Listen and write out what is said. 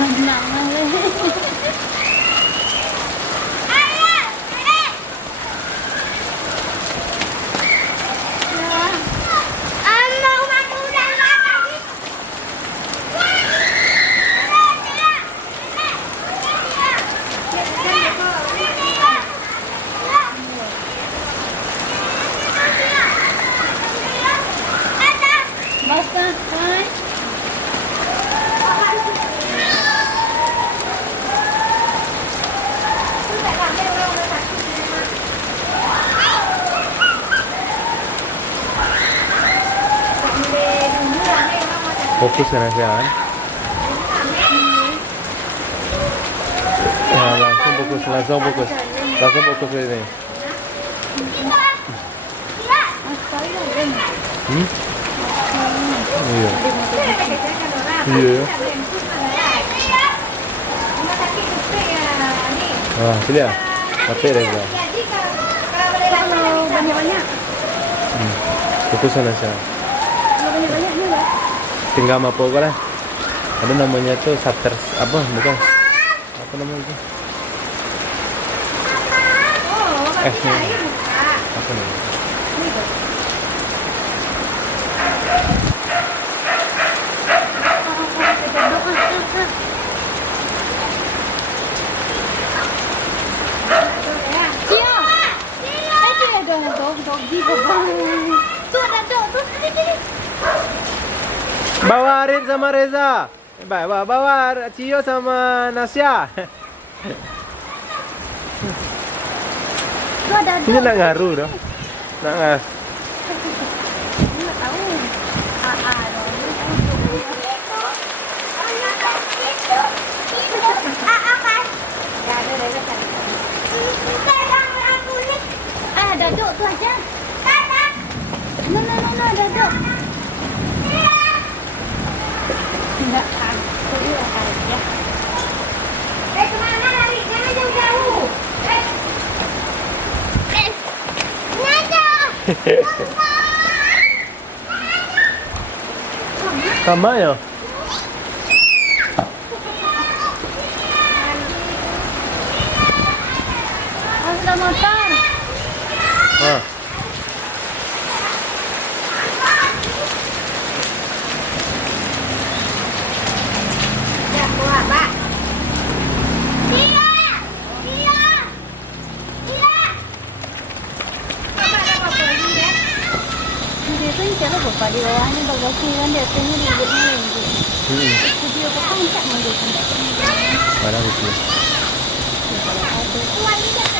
Nặng lên. Basta, bye. Fokus kan Asian? Nah, langsung fokus, langsung fokus, langsung fokus ini. Hmm? Iya. Iya. Wah, sini ya. Capek deh gua. Banyak-banyak. Fokusan aja. Banyak-banyak juga. Tinggal apa kok lah. Ada namanya tuh shutter apa bukan? Apa namanya itu? Apa namanya? Bawa Arin sama Reza. Bawa Cio sama Nasya. Ini nak ngaruh dong. Nak ngaruh. Nggak tahu. Daduk tu aja. No, daduk. Enggak kan. Itu aja. Kemana lari? Jangan jauh-jauh. Sama ya? Sudah motor. Ah. Ya, buat, Pak. Dia tuh cara bapak di bawahnya bagasi kan dia tuh ributnya gitu. Video kok kan tak mau gitu. Mana itu? Kalau ada